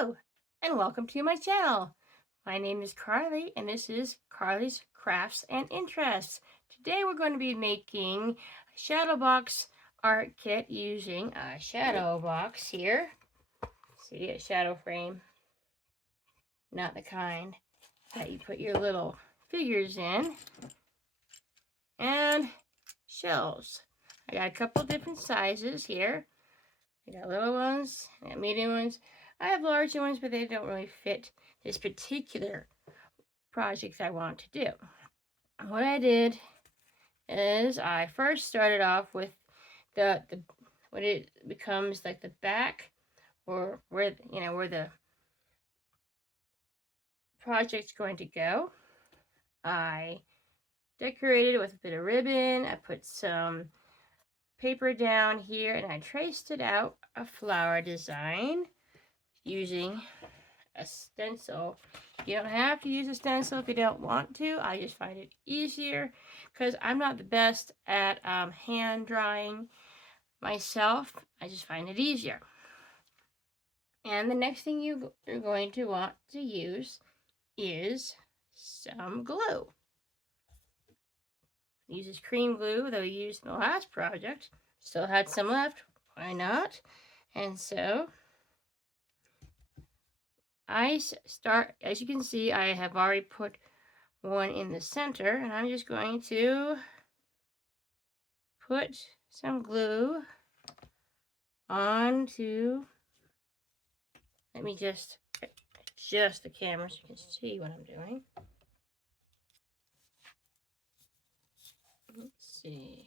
Hello, and welcome to my channel. My name is Carly, and this is Carly's Crafts and Interests. Today we're going to be making a shadow box art kit using a shadow box here. See, a shadow frame, not the kind that you put your little figures in, and shelves. I got a couple different sizes here. I got little ones, I got medium ones. I have larger ones, but they don't really fit this particular project I want to do. What I did is I first started off with the what it becomes like the back, or where where the project's going to go. I decorated it with a bit of ribbon. I put some paper down here, and I traced it out a flower design using a stencil. You don't have to use a stencil if you don't want to. I just find it easier because I'm not the best at hand drawing myself. I just find it easier. And the next thing you're going to want to use is some glue. Use this cream glue that we used in the last project. Still had some left. Why not? And so I start, as you can see, I have already put one in the center, and I'm just going to put some glue onto, let me just adjust the camera so you can see what I'm doing. Let's see.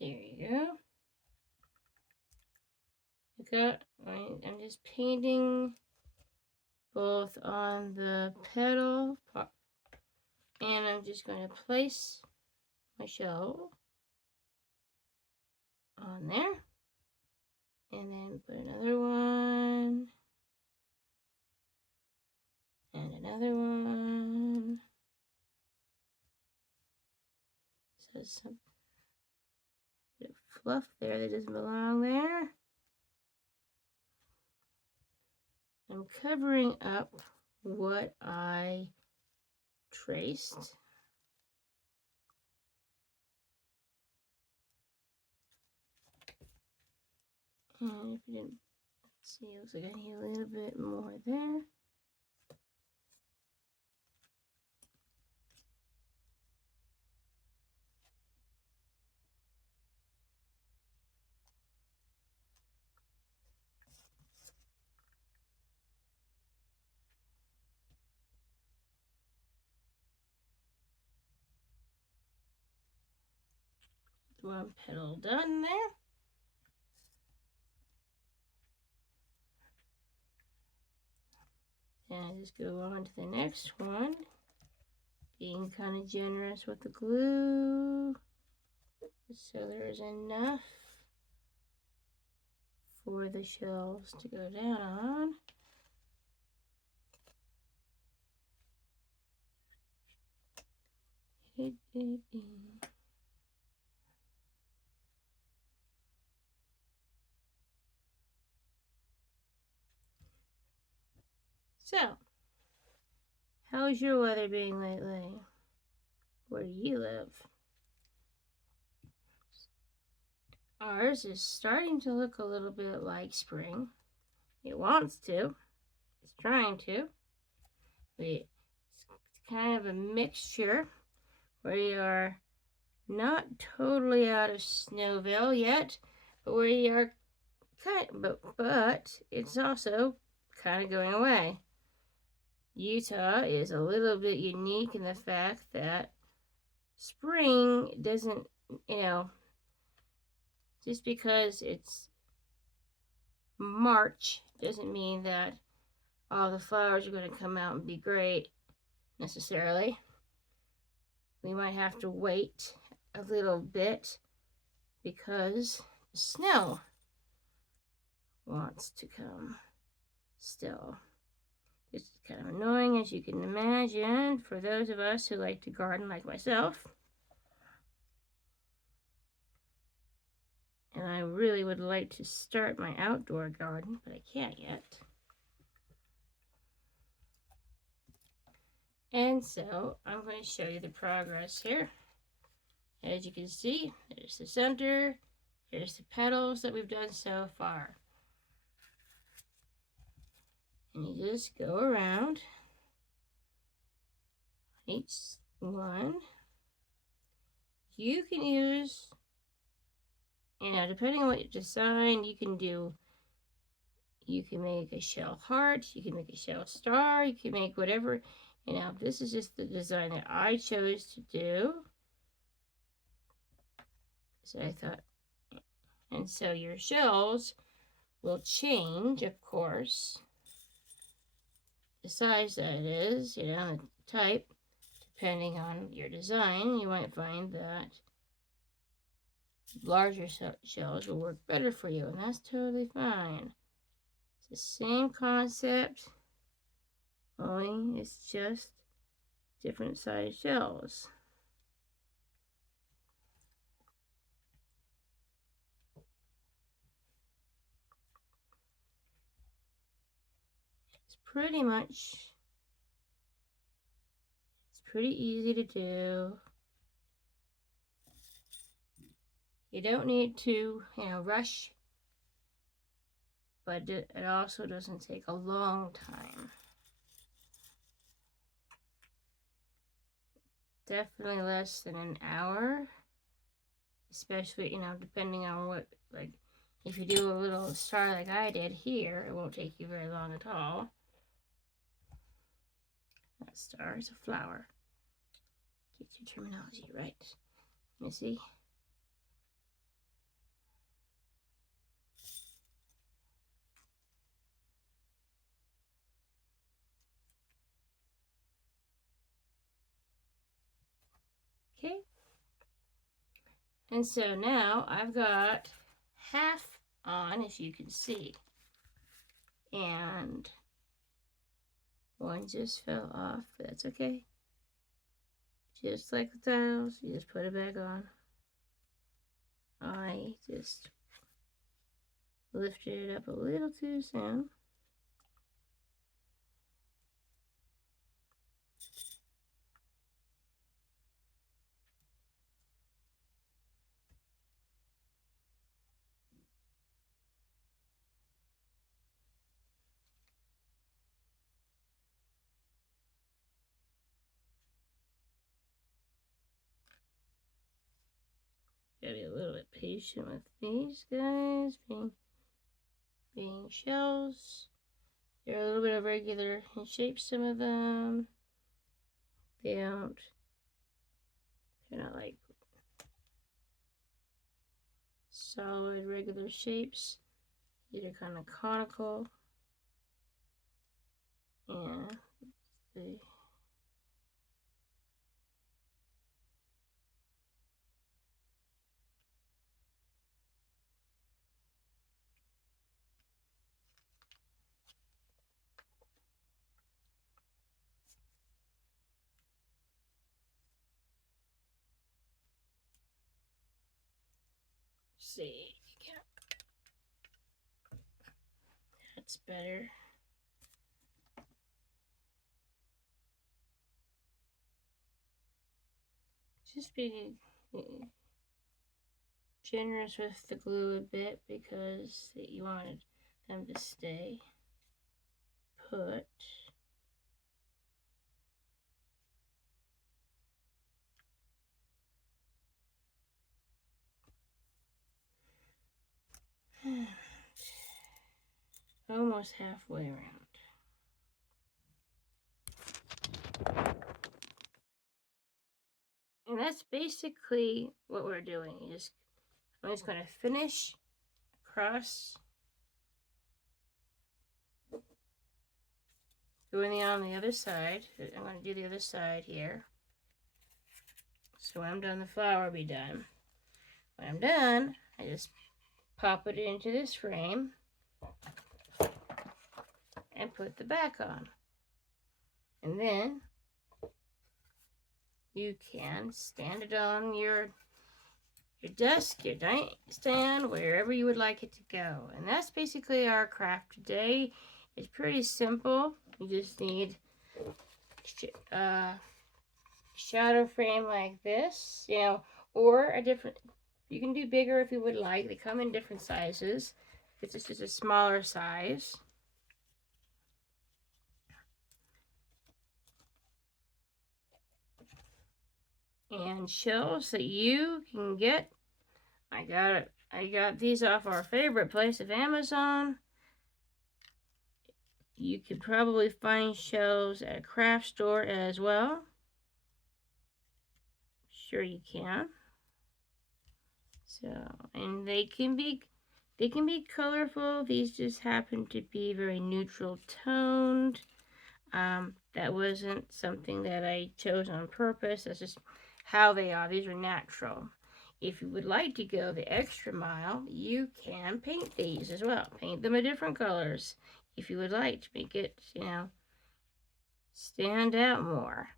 There you go. I'm just painting both on the petal part, and I'm just going to place my shell on there, and then put another one, and another one. So some bit of fluff there that doesn't belong there. I'm covering up what I traced. And if you didn't see, it looks like I need a little bit more there. One petal done there. And I just go on to the next one, being kind of generous with the glue, so there's enough for the shelves to go down on. So, how's your weather being lately? Where do you live? Ours is starting to look a little bit like spring. It wants to. It's trying to. It's kind of a mixture. We are not totally out of Snowville yet, but we are but it's also kind of going away. Utah is a little bit unique in the fact that spring doesn't, just because it's March doesn't mean that all the flowers are going to come out and be great necessarily. We might have to wait a little bit because the snow wants to come still. This is kind of annoying, as you can imagine, for those of us who like to garden like myself. And I really would like to start my outdoor garden, but I can't yet. And so I'm going to show you the progress here. As you can see, there's the center, here's the petals that we've done so far. And you just go around each one. You can use, depending on what you design, you can make a shell heart, you can make a shell star, you can make whatever. This is just the design that I chose to do. So I thought, and so your shells will change, of course, the size that it is, the type, depending on your design. You might find that larger shells will work better for you, and that's totally fine. It's the same concept, only it's just different size shells. It's pretty easy to do. You don't need to, rush, but it also doesn't take a long time. Definitely less than an hour, especially, depending on what, like, if you do a little star like I did here, it won't take you very long at all. That star is a flower. Get your terminology right. Let me see. Okay. And so now I've got half on, as you can see. And one just fell off, but that's okay. Just like the tiles, you just put it back on. I just lifted it up a little too soon. Gotta be a little bit patient with these guys, being shells. They're a little bit irregular in shape, some of them. They're not like solid regular shapes. These are kind of conical. And they see. That's better. Just be generous with the glue a bit because you wanted them to stay put. Almost halfway around. And that's basically what we're doing. I'm just going to finish across, doing on the other side. I'm going to do the other side here. So when I'm done, the flower will be done. When I'm done, I just pop it into this frame and put the back on. And then you can stand it on your your desk, your nightstand, wherever you would like it to go. And that's basically our craft today. It's pretty simple. You just need a shadow frame like this, you know, or a different, you can do bigger if you would like. They come in different sizes. This is just a smaller size. And shelves that you can get. I got these off our favorite place of Amazon. You could probably find shelves at a craft store as well. Sure you can. So, and they can be colorful. These just happen to be very neutral toned. That wasn't something that I chose on purpose. That's just how they are. These are natural. If you would like to go the extra mile, you can paint these as well. Paint them in different colors if you would like to make it, you know, stand out more.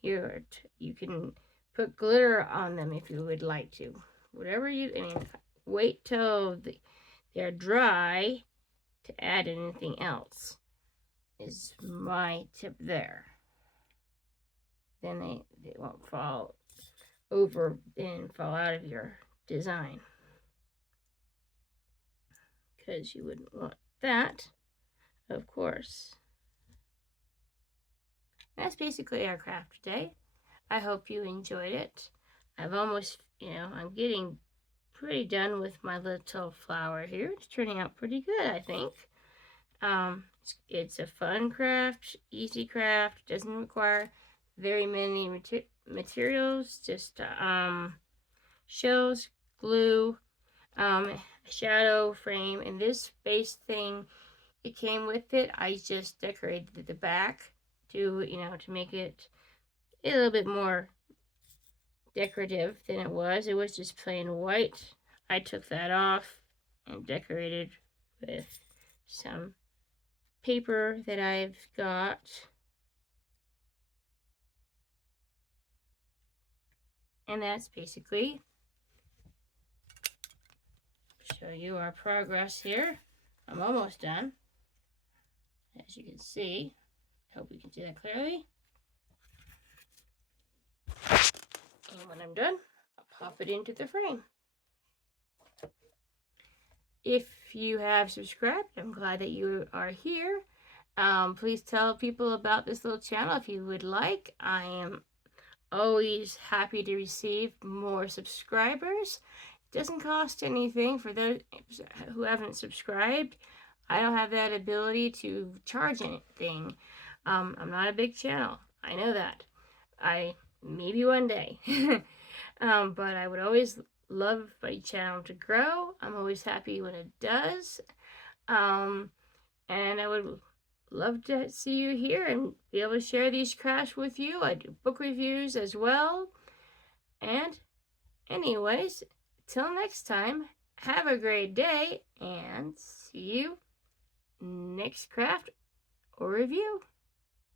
Here, you can put glitter on them if you would like to. Whatever you, I mean, wait till they're dry to add anything else is my tip there. Then they won't fall over and fall out of your design, because you wouldn't want that, of course. That's basically our craft today. I hope you enjoyed it. I've almost, you know, I'm getting pretty done with my little flower here. It's turning out pretty good, I think. It's a fun craft, easy craft, doesn't require very many materials, just shells, glue, a shadow frame, and this base thing, it came with it. I just decorated the back to, you know, to make it a little bit more decorative than it was. It was just plain white. I took that off and decorated with some paper that I've got. And that's basically, show you our progress here. I'm almost done, as you can see. I hope you can see that clearly. And when I'm done, I'll pop it into the frame. If you have subscribed, I'm glad that you are here. Please tell people about this little channel if you would like. I am always happy to receive more subscribers. It doesn't cost anything for those who haven't subscribed. I don't have that ability to charge anything. I'm not a big channel. I know that. Maybe one day. But I would always love my channel to grow. I'm always happy when it does. And I would love to see you here and be able to share these crafts with you. I do book reviews as well. And anyways, till next time, have a great day and see you next craft or review.